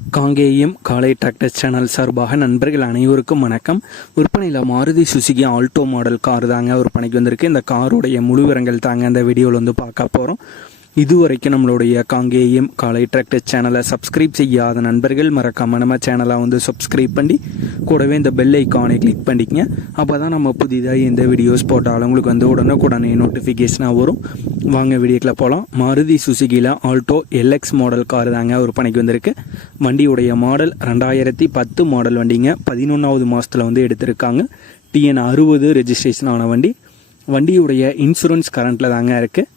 காங்கேயம் காலை tractor channel சார்பாக நண்பர்கள் அனைவருக்கும் வணக்கம். விற்பனையில் Maruti Suzuki Alto model car தாங்க விற்பனைக்கு வந்திருக்கு. இந்த காருடைய முழு விவரங்கள் தாங்க இந்த வீடியோவில் வந்து பார்க்க போகிறோம் இதுவரைக்கும் நம்மளுடைய காங்கேயம் காலை டிராக்டர் சேனலை சப்ஸ்கிரைப் செய்யாத நண்பர்கள் மறக்காம நம்ம சேனலை வந்து சப்ஸ்கிரைப் பண்ணி கூடவே இந்த பெல் ஐக்கானை கிளிக் பண்ணிக்கங்க. அப்போ தான் நம்ம புதிதாக எந்த வீடியோஸ் போட்டாலும் உங்களுக்கு வந்து உடனுக்குடனே நோட்டிஃபிகேஷனாக வரும். வாங்க வீடியோக்கில் போகலாம் மாருதி சுசுகியில் ஆல்டோ எல்எக்ஸ் மாடல் கார் தாங்க விற்பனைக்கு வந்திருக்கு. வண்டியுடைய மாடல் ரெண்டாயிரத்தி பத்து மாடல் வண்டிங்க. பதினொன்றாவது மாதத்தில் வந்து எடுத்திருக்காங்க. டிஎன் அறுபது ரெஜிஸ்ட்ரேஷன் ஆன வண்டி. வண்டியுடைய இன்சூரன்ஸ் கரண்ட்டில் தாங்க இருக்குது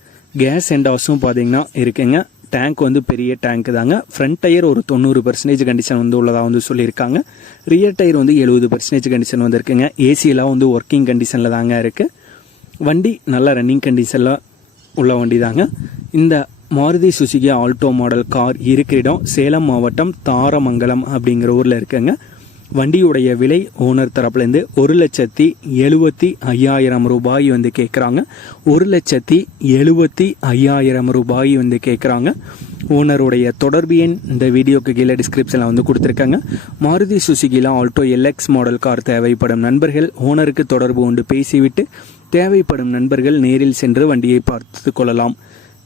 கேஸ் எண்டாஸும் பார்த்தீங்கன்னா இருக்குங்க. டேங்க் வந்து பெரிய டேங்க் தாங்க. ஃப்ரண்ட் டயர் ஒரு தொண்ணூறு பர்சன்டேஜ் கண்டிஷன் வந்து உள்ளதாக வந்து சொல்லியிருக்காங்க. ரியர் டயர் வந்து எழுபது பர்சன்டேஜ் கண்டிஷன் வந்து இருக்குங்க ஏசியெல்லாம் வந்து ஒர்க்கிங் கண்டிஷனில் தாங்க இருக்குது வண்டி நல்ல ரன்னிங் கண்டிஷனில் உள்ள வண்டி தாங்க இந்த Maruti Suzuki Alto model car இருக்கிற இடம் சேலம் மாவட்டம் தாரமங்கலம் அப்படிங்கிற ஊரில் இருக்குங்க. வண்டியுடைய விலை ஓனர் தரப்புலேருந்து ஒரு லட்சத்தி எழுபத்தி ஐயாயிரம் ரூபாய் வந்து கேட்குறாங்க. ஒரு லட்சத்தி எழுபத்தி ஐயாயிரம் ரூபாய் வந்து கேட்குறாங்க. ஓனருடைய தொடர்பு எண் இந்த வீடியோக்கு கீழே டிஸ்கிரிப்ஷனில் வந்து கொடுத்துருக்காங்க. மாருதி சுசுகியில் ஆல்டோ எல்எக்ஸ் மாடல் கார் தேவைப்படும் நண்பர்கள் ஓனருக்கு தொடர்பு கொண்டு பேசிவிட்டு தேவைப்படும் நண்பர்கள் நேரில் சென்று வண்டியை பார்த்து கொள்ளலாம்.